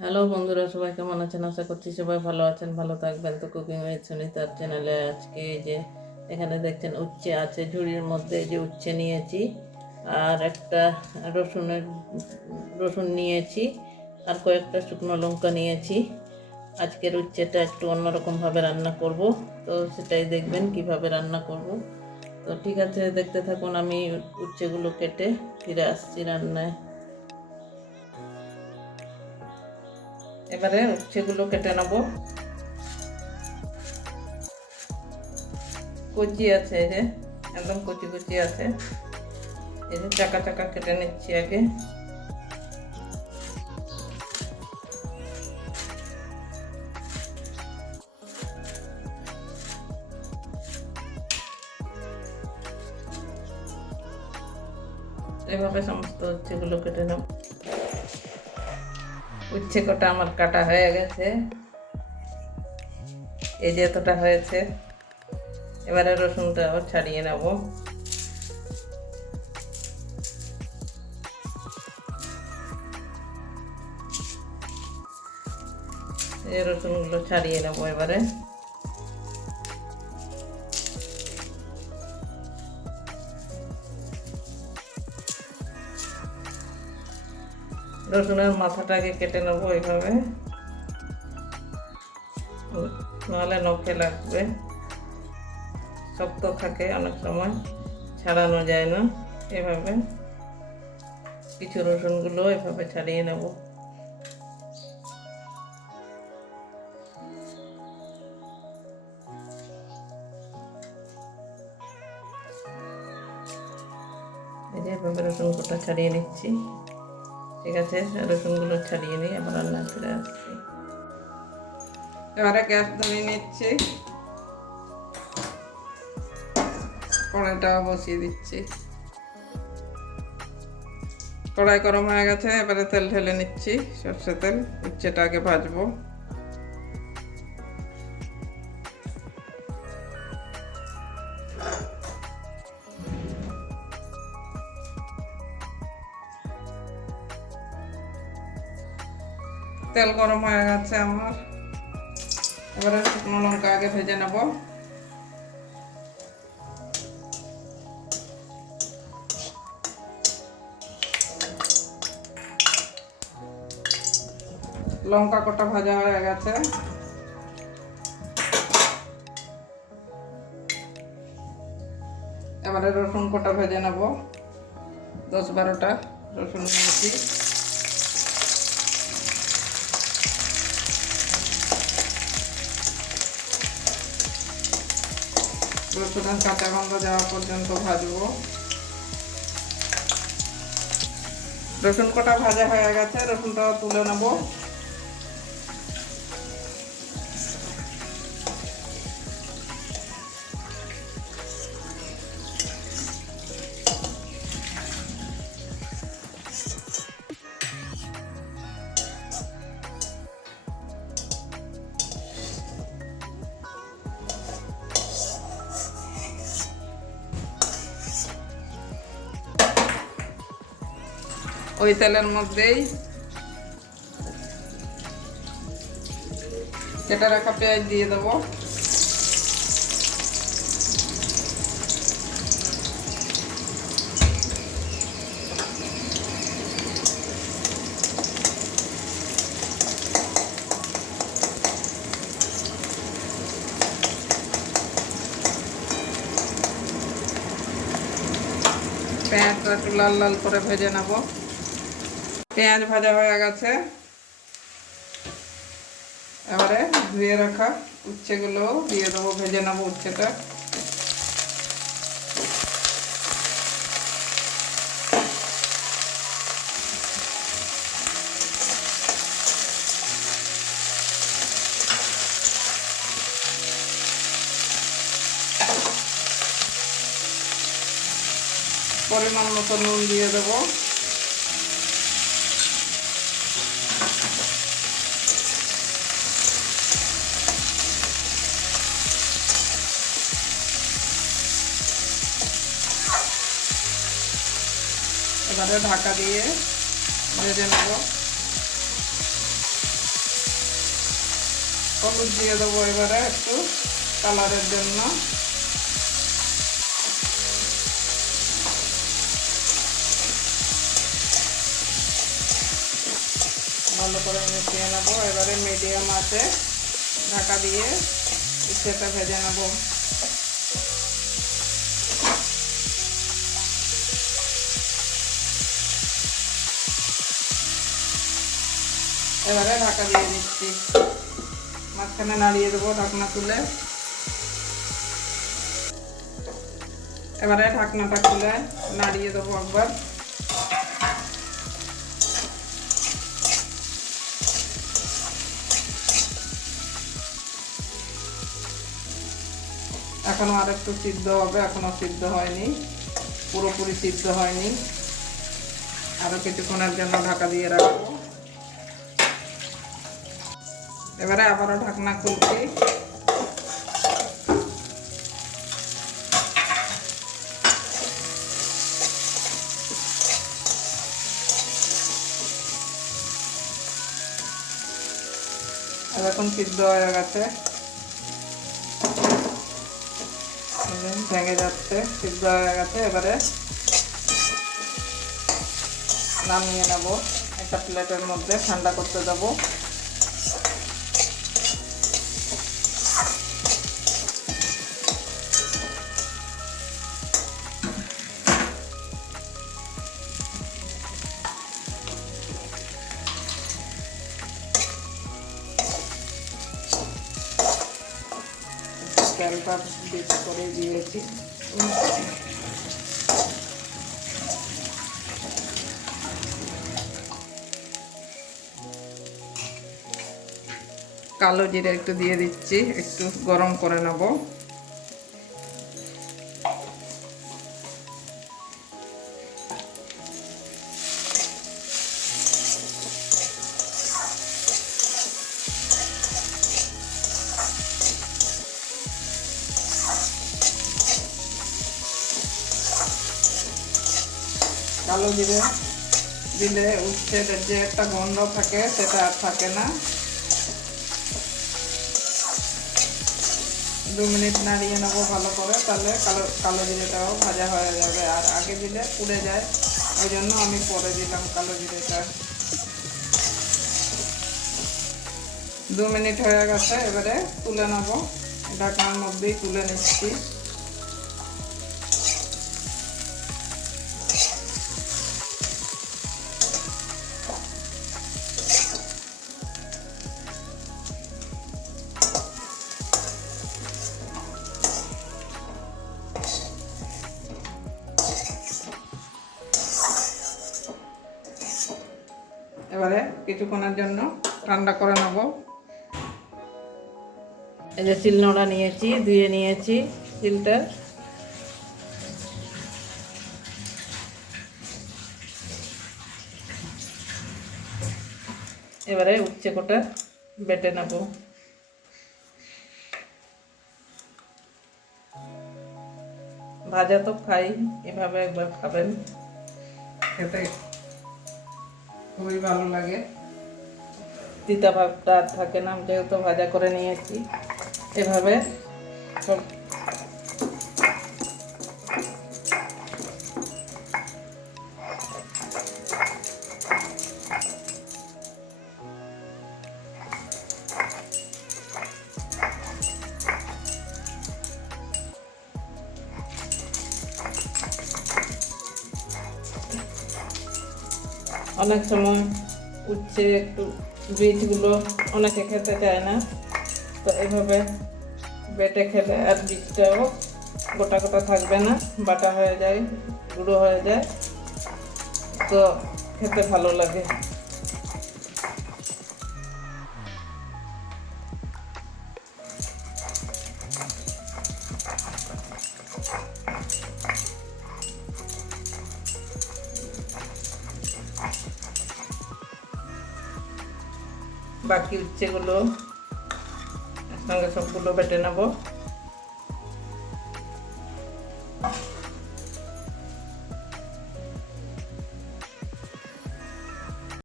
Hello বন্ধুরা, সবাই কেমন আছেন? আশা করছি সবাই ভালো আছেন। ভালো থাকবেন তো কুকিং উইথ সুনিতার চ্যানেলে আজকে এই যে এখানে দেখছেন, উচ্ছে আছে, ঝুড়ির মধ্যে যে উচ্ছে নিয়েছি আর একটা রসুনের, রসুন নিয়েছি আর কয়েকটা শুকনো লঙ্কা নিয়েছি। আজকের উচ্ছেটা একটু অন্যরকমভাবে রান্না করব, তো সেটাই দেখবেন কীভাবে রান্না করব। তো ঠিক আছে, দেখতে থাকুন, আমি উচ্ছেগুলো কেটে ফিরে আসছি রান্নায়। এবারে উচ্ছেগুলো কেটে নেব। কচি আছে যে, একদম কচি কচি আছে। এই যে চাকা চাকা কেটে নিচ্ছি আগে। এভাবে সমস্ত হচ্ছে উচ্ছেগুলো কেটে নেব। উচ্ছে কটা আমার কাটা হয়ে গেছে। এই যে এতটা হয়েছে। এবারে রসুনটাও ছাড়িয়ে নেব। এই রসুনগুলো ছাড়িয়ে নেব এবারে। রসুনের মাথাটাকে কেটে নেব এইভাবে। নাহলে নখে লাগবে। শক্ত থাকে অনেক সময়, ছাড়ানো যায় না। এভাবে কিছু রসুনগুলো এভাবে ছাড়িয়ে নেব। এই যে এভাবে রসুন কোটা ছাড়িয়ে নিচ্ছি। ঠিক আছে? রসুনগুলো ছাড়িয়ে নিই আবার রান্না ফিরে আসছি। এবারে গ্যাস ধরে নিচ্ছি। কড়াইটাও বসিয়ে দিচ্ছি। কড়াই গরম হয়ে গেছে, এবারে তেল ঢেলে নিচ্ছি সর্ষে তেল, উচ্ছেটা আগে ভাজবো। তেল গরম হয়ে গেছে আমার। এবারে শুকনো লঙ্কা আগে ভেজে নেব। লঙ্কা কটা ভাজা হয়ে গেছে। এবারে রসুন কটা ভেজে নেব। দশ বারোটা রসুন নিয়েছি। রসুনের কাঁচা গন্ধ যাওয়া পর্যন্ত ভাজবো। রসুন কটা ভাজা হয়ে গেছে রসুনটা তুলে নেব। ওই তেলের মধ্যেই। কেটে রাখা পেঁয়াজ দিয়ে দেবো। পেঁয়াজটা একটু লাল লাল করে ভেজে নেব। পেঁয়াজ ভাজা হয়ে গেছে। এবারে ধুয়ে রাখা উচ্ছেগুলো, দিয়ে দেবো, ভেজে নেব উচ্ছেটা। পরিমাণ মতো নুন দিয়ে দেবো। এবারে ঢাকা দিয়ে ভেজে নেব। হলুদ দিয়ে দেবো এবারে একটু কালারের জন্য। ভালো করে মিশিয়ে নেব। এবারে মিডিয়াম আছে। ঢাকা দিয়ে উচ্ছেটা ভেজে নেব। এবারে ঢাকা দিয়ে দিচ্ছি। মাঝখানে নাড়িয়ে দেবো ঢাকনা তুলে। এবারে ঢাকনাটা খুলে নাড়িয়ে দেবো একবার। এখনও আর একটু সিদ্ধ হবে, এখনও সিদ্ধ হয়নি। পুরোপুরি সিদ্ধ হয়নি। আরও কিছুক্ষণের জন্য ঢাকা দিয়ে রাখব। এবারে আবারও ঢাকনা খুলছি। এখন সিদ্ধ হয়ে গেছে। ভেঙে যাচ্ছে, সিদ্ধ হয়ে গেছে, এবারে নামিয়ে নেব। একটা প্লেটের মধ্যে ঠান্ডা করতে দেবো। করে দিয়েছি। কালো জিরে একটু দিয়ে দিচ্ছি একটু গরম করে নেব। কালো জিরে দিলে উচ্ছের যে একটা গন্ধ থাকে, সেটা আর থাকে না। দু মিনিট নাড়িয়ে নেব ভালো করে, তাহলে কালো কালো জিরেটাও ভাজা হয়ে যাবে। আর আগে দিলে পুড়ে যায়। ওই জন্য আমি পরে দিলাম কালো জিরেটা। দু মিনিট হয়ে গেছে, এবারে তুলে নেব। ঢাকনার মধ্যেই তুলে নিচ্ছি। এবারে কিছুক্ষণের জন্য ঠান্ডা করে নেব। এই যে শিলনোড়া নিয়েছি, ধুয়ে নিয়েছি শিলটা এবারে উচ্ছে কোটা বেটে নেব। ভাজা তো খাই, এভাবে একবার খাবেন। খেতে খুবই ভালো লাগে। তিতা ভাবটা আর থাকে না যেহেতু ভাজা করে নিয়েছি। এভাবে সব অনেক সময় উচ্ছে একটু বীজগুলো অনেকে খেতে চায় না। তো এভাবে বেটে খেলে আর বীজটাও গোটা গোটা থাকবে না, বাটা হয়ে যায়, গুঁড়ো হয়ে যায়। তো খেতে ভালো লাগে। বাকি উচ্ছেগুলো একসঙ্গে সবগুলো বেটে নেব।